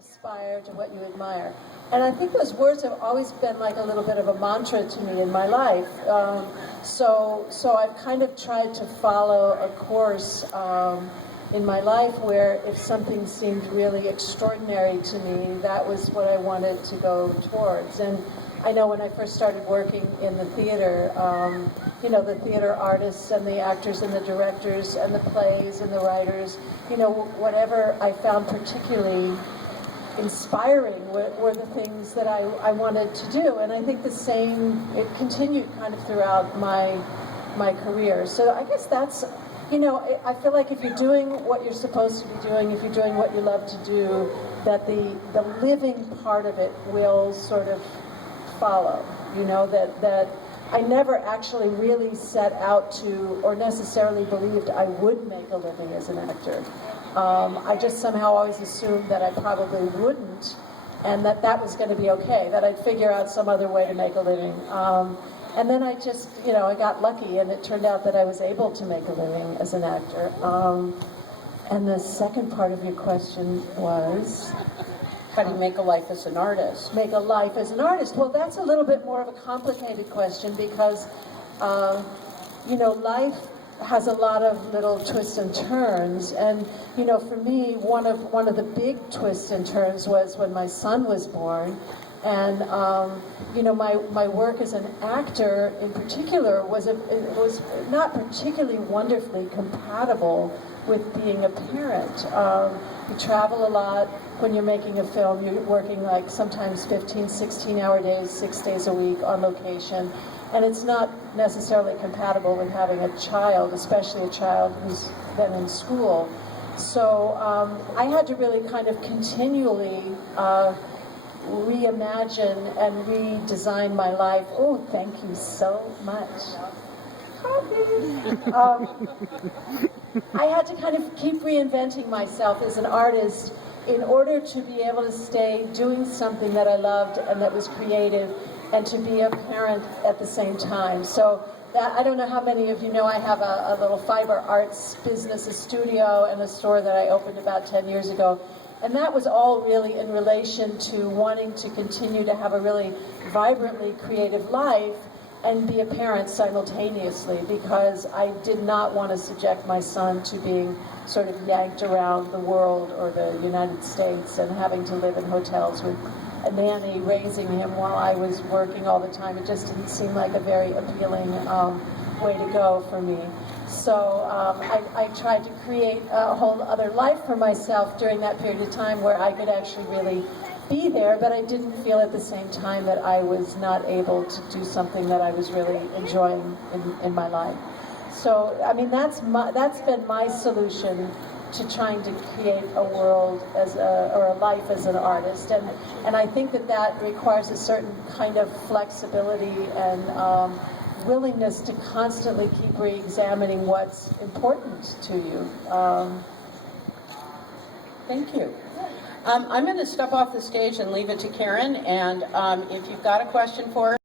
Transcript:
aspire to what you admire. And I think those words have always been like a little bit of a mantra to me in my life. So I've kind of tried to follow a course in my life where if something seemed really extraordinary to me, that was what I wanted to go towards. And I know when I first started working in the theater, the theater artists and the actors and the directors and the plays and the writers, whatever I found particularly inspiring were the things that I wanted to do. And I think the same, it continued kind of throughout my career. So I guess that's, I feel like if you're doing what you're supposed to be doing, if you're doing what you love to do, that the living part of it will sort of follow, that I never actually really set out to or necessarily believed I would make a living as an actor. I just somehow always assumed that I probably wouldn't, and that was going to be okay, that I'd figure out some other way to make a living. And then I just, I got lucky, and it turned out that I was able to make a living as an actor. And the second part of your question was? How do you make a life as an artist? Make a life as an artist. Well, that's a little bit more of a complicated question because, life has a lot of little twists and turns. And, for me, one of the big twists and turns was when my son was born. And, my work as an actor in particular was not particularly wonderfully compatible with being a parent. You travel a lot. When you're making a film, you're working like sometimes 15, 16-hour days, 6 days a week on location. And it's not necessarily compatible with having a child, especially a child who's then in school. So I had to really kind of continually reimagine and redesign my life. Oh, thank you so much. I had to kind of keep reinventing myself as an artist in order to be able to stay doing something that I loved and that was creative, and to be a parent at the same time. So I don't know how many of you know I have a little fiber arts business, a studio and a store that I opened about 10 years ago. And that was all really in relation to wanting to continue to have a really vibrantly creative life and be a parent simultaneously, because I did not want to subject my son to being sort of yanked around the world or the United States and having to live in hotels with a nanny raising him while I was working all the time. It just didn't seem like a very appealing way to go for me. So I tried to create a whole other life for myself during that period of time where I could actually really be there, but I didn't feel at the same time that I was not able to do something that I was really enjoying in my life. So, I mean, that's been my solution to trying to create a world or a life as an artist, and I think that requires a certain kind of flexibility and willingness to constantly keep re-examining what's important to you. Thank you. I'm going to step off the stage and leave it to Karen, and if you've got a question for her,